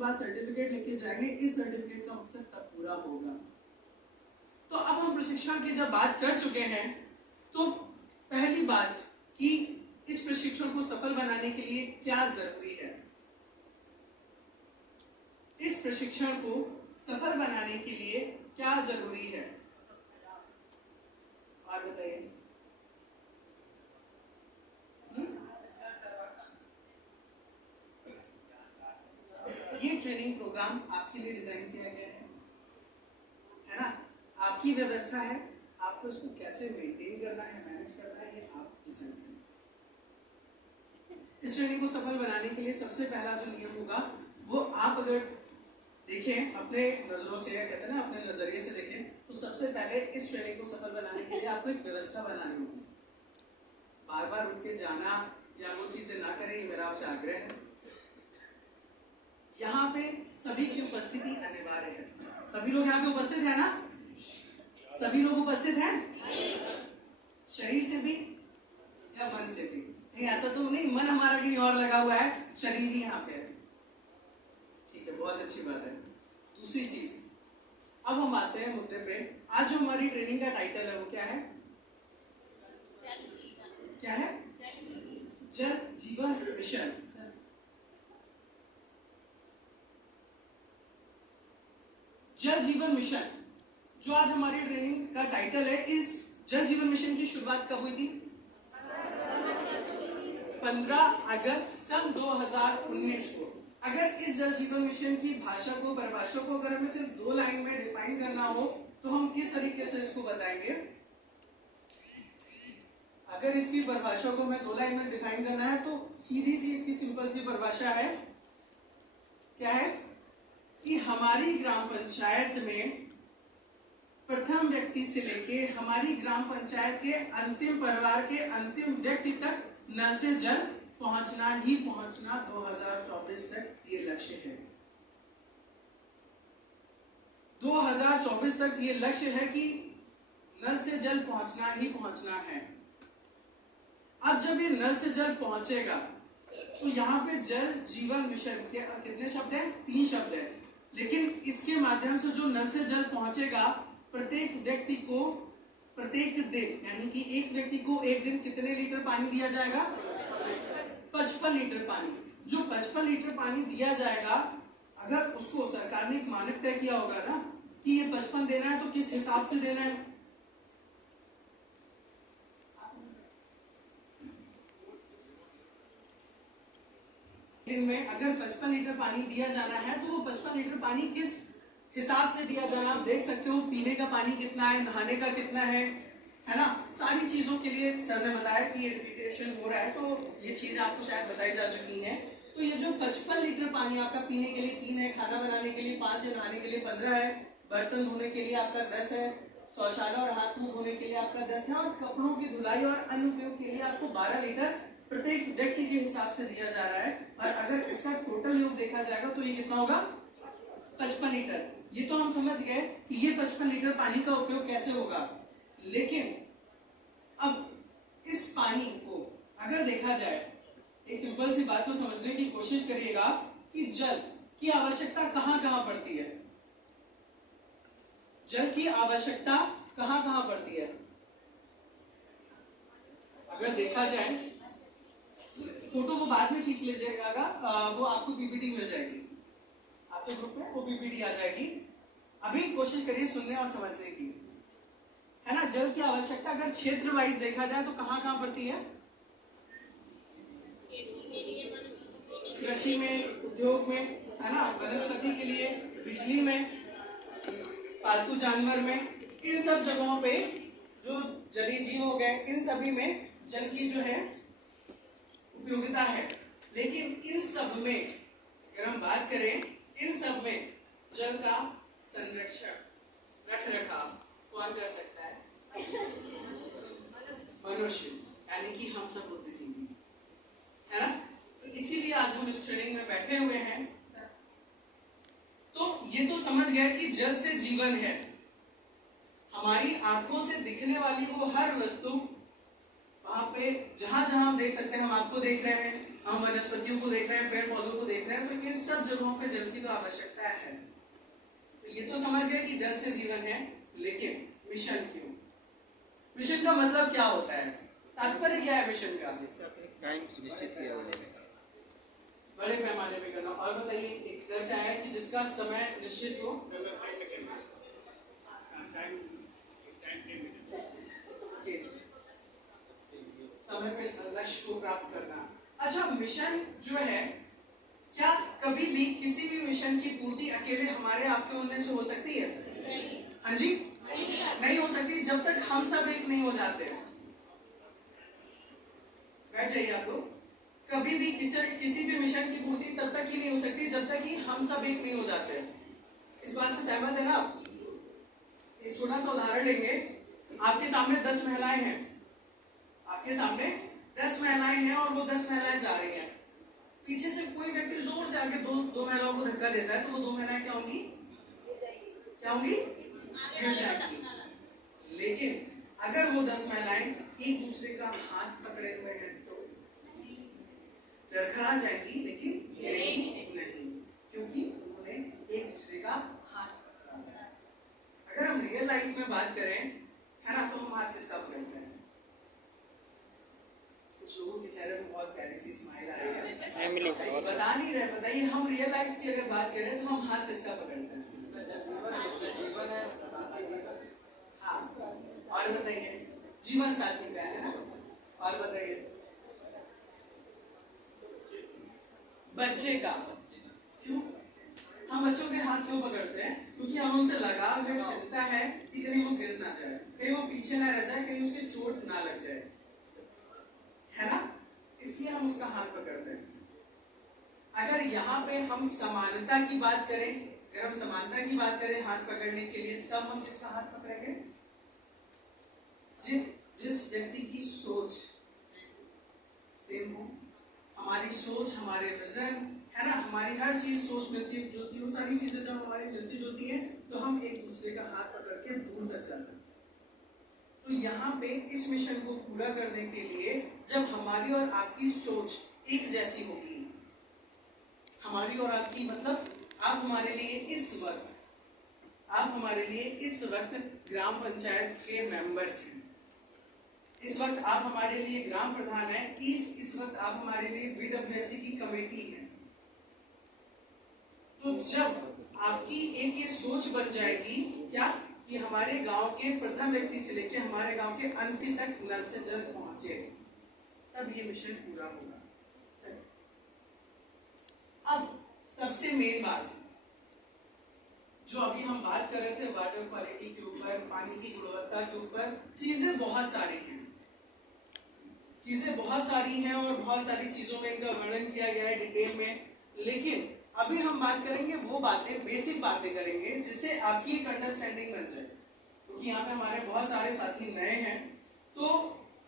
बाद सर्टिफिकेट लेके जाएंगे, इस सर्टिफिकेट का मकसद तब पूरा होगा। तो अब हम प्रशिक्षण की जब बात कर चुके हैं, तो पहली बात कि इस प्रशिक्षण को सफल बनाने के लिए क्या जरूरी है। इस प्रशिक्षण को सफल बनाने के लिए क्या जरूरी है, और बताइए। ये ट्रेनिंग प्रोग्राम आपके लिए डिजाइन किया गया है ना, आपकी व्यवस्था है, आपको इसको कैसे मेंटेन करना है, मैनेज करना है, ये आप डिजाइन करें। इस ट्रेनिंग को सफल बनाने के लिए सबसे पहला जो नियम होगा वो आप अगर देखें अपने नजरों से, या कहते हैं ना अपने नजरिए से देखें, तो सबसे पहले इस ट्रेनिंग को सफल बनाने के लिए आपको एक व्यवस्था बनानी होगी। बार बार उठ के जाना या वो चीजें ना करें, ये मेरा आपसे आग्रह है। यहाँ पे सभी की उपस्थिति अनिवार्य है। सभी लोग यहाँ पे उपस्थित है ना? सभी लोग उपस्थित हैं? शरीर से भी या मन से भी? नहीं, ऐसा तो नहीं मन हमारा कहीं और लगा हुआ है, शरीर ही यहाँ पे है। ठीक है, बहुत अच्छी बात है। दूसरी चीज, अब हम आते हैं मुद्दे पे। आज जो हमारी ट्रेनिंग का टाइटल है वो क्या है? क्या है? जल जीवन मिशन। जल जीवन मिशन जो आज हमारी ट्रेनिंग का टाइटल है, इस जल जीवन मिशन की शुरुआत कब हुई थी? 15 अगस्त सन 2019 को। अगर इस जल जीवन मिशन की भाषा को, परिभाषा को अगर हमें सिर्फ 2 लाइन में डिफाइन करना हो तो हम किस तरीके से इसको बताएंगे? अगर इसकी परिभाषा को हमें 2 लाइन में डिफाइन करना है तो सीधी सी इसकी सिंपल सी परिभाषा है, क्या है? कि हमारी ग्राम पंचायत में प्रथम व्यक्ति से लेके हमारी ग्राम पंचायत के अंतिम परिवार के अंतिम व्यक्ति तक नल से जल पहुंचना ही पहुंचना 2024 तक ये लक्ष्य है। 2024 तक ये लक्ष्य है कि नल से जल पहुंचना ही पहुंचना है। अब जब ये नल से जल पहुंचेगा तो यहाँ पे जल जीवन मिशन के कितने शब्द हैं? 3 शब्द हैं। लेकिन इसके माध्यम से जो नल से जल पहुंचेगा, प्रत्येक व्यक्ति को प्रत्येक दिन, यानी कि एक व्यक्ति को एक दिन कितने लीटर पानी दिया जाएगा? 55 लीटर पानी। जो 55 लीटर पानी दिया जाएगा, अगर उसको सरकार ने एक मानक तय किया होगा ना कि ये 55 देना है, तो किस हिसाब से देना है? दिन में अगर 55 लीटर पानी दिया जाना है तो वो 55 लीटर पानी किस हिसाब से दिया जाना, आप देख सकते हो। पीने का पानी कितना है, नहाने का कितना है ना, सारी चीजों के लिए सर ने बताया कि ये रिपीटेशन हो रहा है, तो ये चीजें आपको शायद बताई जा चुकी हैं। तो ये जो 55 लीटर पानी आपका पीने के लिए 3 है, खाना बनाने के लिए 5 है, नहाने के लिए 15 है, बर्तन धोने के लिए आपका 10 है, शौचालय और हाथ मुंह धोने के लिए आपका 10 है, और कपड़ों की धुलाई और अन्य उपयोग के लिए आपको 12 लीटर प्रत्येक व्यक्ति के हिसाब से दिया जा रहा है। और अगर इसका टोटल योग देखा जाएगा तो ये कितना होगा? 55 लीटर। ये तो हम समझ गए कि ये 55 लीटर पानी का उपयोग कैसे होगा। लेकिन अब इस पानी को अगर देखा जाए, एक सिंपल सी बात को समझने की कोशिश करिएगा कि जल की आवश्यकता कहां कहां पड़ती है। जल की आवश्यकता कहां कहां पड़ती है? अगर देखा जाए, फोटो को बाद में खींच लीजिएगा, वो आपको पीपीटी मिल जाएगी, आपके ग्रुप में वो पीपीटी आ जाएगी। अभी कोशिश करिए सुनने और समझने की, है ना। जल की आवश्यकता अगर क्षेत्र वाइज देखा जाए तो कहां कहां पड़ती है? कृषि में, उद्योग में, है ना, वनस्पति के लिए, बिजली में, पालतू जानवर में, इन सब जगहों पे जो जलीय जीव हो गए, इन सभी में जल की जो है उपयोगिता है। लेकिन इन सब में अगर हम बात करें, इन सब में जल का संरक्षण, रख रखाव कौन कर सकता है? मनुष्य, यानी कि हम सब बुद्धिजीवी, है ना। तो इसीलिए आज हम इस ट्रेनिंग में बैठे हुए हैं। तो ये तो समझ गए कि जल से जीवन है। हमारी आंखों से दिखने वाली वो हर वस्तु, वहां पे जहां जहां हम देख सकते हैं, हम आपको देख रहे हैं, हम वनस्पतियों को देख रहे हैं, पेड़ पौधों को देख रहे हैं, तो इन सब जगहों पे जल की तो आवश्यकता है। तो ये तो समझ गए कि जल से जीवन है, लेकिन मिशन क्यों? मिशन का मतलब क्या होता है? तात्पर्य क्या है मिशन का? टाइम सुनिश्चित किया जाए, बड़े पैमाने पे करना। और बताइए, एक तरह से आया कि जिसका समय निश्चित हो, समय पे लक्ष्य को प्राप्त करना। अच्छा, मिशन जो है, क्या कभी भी किसी भी मिशन की पूर्ति अकेले हमारे आपके होने से हो सकती है? हाँ जी, नहीं हो सकती, जब तक हम सब एक नहीं हो जाते। बैठ जाइए आप लोग। कभी भी किसी भी मिशन की पूर्ति तब तक ही नहीं हो सकती जब तक कि हम सब एक नहीं हो जाते। इस बात से सहमत है ना आप? एक छोटा सा उदाहरण लेंगे। आपके सामने 10 महिलाएं हैं, आपके सामने 10 महिलाएं हैं और वो 10 महिलाएं जा रही हैं। पीछे से कोई व्यक्ति जोर से आके दो महिलाओं को धक्का देता है, तो वो 2 महिलाएं क्या होंगी? क्या होंगी? गिर जाएंगी। लेकिन अगर वो 10 महिलाएं एक दूसरे का हाथ पकड़े हुए हैं तो लड़खड़ा जाएंगी, लेकिन गिरेंगी नहीं, क्योंकि उन्होंने एक दूसरे का हाथ पकड़ा है। अगर हम रियल लाइफ में बात करें, है ना, तो हम हाथ किसका पकड़ते हैं? कुछ लोगों के चेहरे पे बहुत प्यारी सी स्माइल आ रही है, बता नहीं रहे। बताइए, हम रियल लाइफ की अगर बात करें तो हम हाथ किसका पकड़ते हैं? हाँ, और बताइए, जीवन साथी का, है ना? और बताइए, बच्चे का। क्यों हम बच्चों के हाथ क्यों पकड़ते हैं? क्योंकि हम उनसे लगाव है, चिंता है कि कहीं वो गिर ना जाए, कहीं वो पीछे ना रह जाए, कहीं उसके चोट ना लग जाए, है ना? इसलिए हम उसका हाथ पकड़ते हैं। अगर यहाँ पे हम समानता की बात करें, अगर हम समानता की बात करें हाथ पकड़ने के लिए, तब हम किसका हाथ पकड़ेंगे? जिस व्यक्ति की सोच सेम हो, हमारी सोच, हमारे विजन, है ना, हमारी हर चीज सोच मिलती जुलती, वो सारी चीजें जब हमारी मिलती जुलती है तो हम एक दूसरे का हाथ पकड़ के दूर तक जा सकते हैं। तो यहाँ पे इस मिशन को पूरा करने के लिए जब हमारी और आपकी सोच एक जैसी होगी, हमारी और आपकी मतलब आप हमारे लिए इस वक्त ग्राम पंचायत के मेंबर्स हैं, इस वक्त आप हमारे लिए ग्राम प्रधान हैं, इस वक्त आप हमारे लिए VWSC की कमेटी है। तो जब आपकी एक ये सोच बन जाएगी क्या कि हमारे गांव के प्रथम व्यक्ति से लेकर हमारे गांव के अंत तक नल से जल पहुंचे, तब ये मिशन पूरा होगा। सही। अब सबसे मेन बात जो अभी हम बात कर रहे थे, वाटर क्वालिटी के ऊपर, पानी की गुणवत्ता के ऊपर, चीजें बहुत सारी हैं और बहुत सारी चीजों में इनका वर्णन किया गया है डिटेल में। लेकिन अभी हम बात करेंगे वो बातें, बेसिक बातें करेंगे जिससे आपकी एक अंडरस्टैंडिंग बन जाए। क्योंकि यहाँ पे हमारे बहुत सारे साथी नए हैं, तो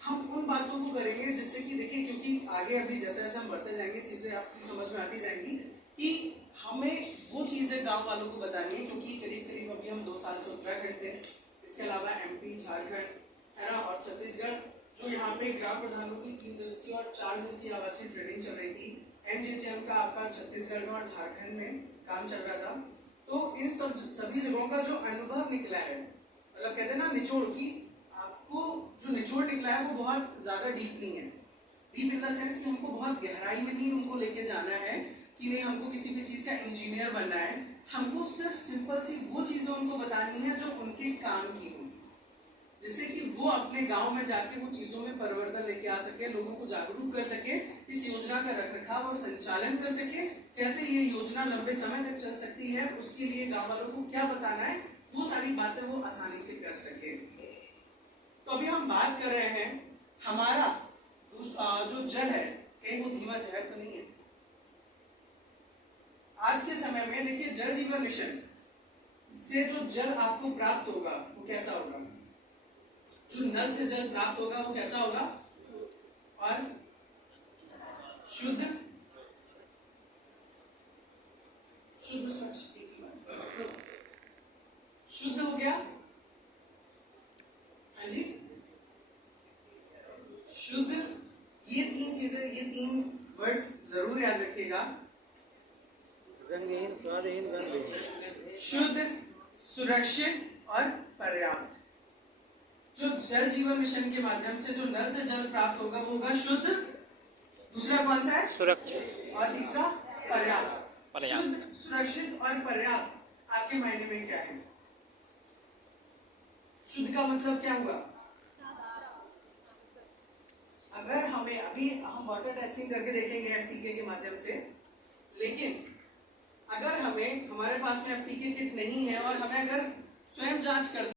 हम उन बातों को करेंगे जिससे कि देखिए, क्योंकि आगे अभी जैसे जैसे हम बढ़ते जाएंगे चीजें आपकी समझ में आती जाएंगी कि हमें वो चीजें गांव वालों को बतानी है। क्योंकि करीब करीब अभी हम 2 साल से उत्तराखंड थे, इसके अलावा MP, झारखंड, है ना, और छत्तीसगढ़, जो यहाँ पे ग्राम प्रधानों की 3 दिवसीय और 4 दिवसीय आवासीय ट्रेनिंग चल रही थी। NJJM का आपका छत्तीसगढ़ में और झारखंड में काम चल रहा था। तो इन सभी जगहों का जो अनुभव निकला है, मतलब कहते हैं ना निचोड़, की आपको जो निचोड़ निकला है वो बहुत ज्यादा डीप नहीं है। डीप इन द सेंस कि हमको बहुत गहराई में नहीं उनको लेके जाना है कि नहीं हमको किसी भी चीज का इंजीनियर बनना है। हमको सिर्फ सिंपल सी वो चीजें उनको बतानी है जो उनके काम की हो, जिससे कि वो अपने गांव में जाके वो चीजों में परिवर्तन लेके आ सके, लोगों को जागरूक कर सके, इस योजना का रखरखाव और संचालन कर सके, कैसे ये योजना लंबे समय तक चल सकती है, उसके लिए गांव वालों को क्या बताना है, वो सारी बातें वो आसानी से कर सके। तो अभी हम बात कर रहे हैं हमारा जो जल है, कहीं वो धीमा जहर तो नहीं है। आज के समय में देखिए, जल जीवन मिशन से जो जल आपको प्राप्त होगा वो कैसा होगा? जो नल से जल प्राप्त होगा वो कैसा होगा? और शुद्ध स्वच्छ, एक ही बात, शुद्ध हो गया। हाँ जी, शुद्ध, ये 3 चीजें, ये 3 वर्ड्स स्वादहीन गंधहीन। शुद्ध, सुरक्षित और पर्याप्त। जो जल जीवन मिशन के माध्यम से जो नल से जल प्राप्त होगा वो होगा शुद्ध, दूसरा कौन सा है? सुरक्षित और तीसरा पर्याप्त। पर्याप्त। शुद्ध, सुरक्षित और पर्याप्त आपके मायने में क्या है? शुद्ध का मतलब क्या हुआ? अगर हमें अभी हम वाटर टेस्टिंग करके देखेंगे एफटीके के माध्यम से, लेकिन अगर हमें हमारे पास में एफटीके किट नहीं है और हमें अगर स्वयं जांच कर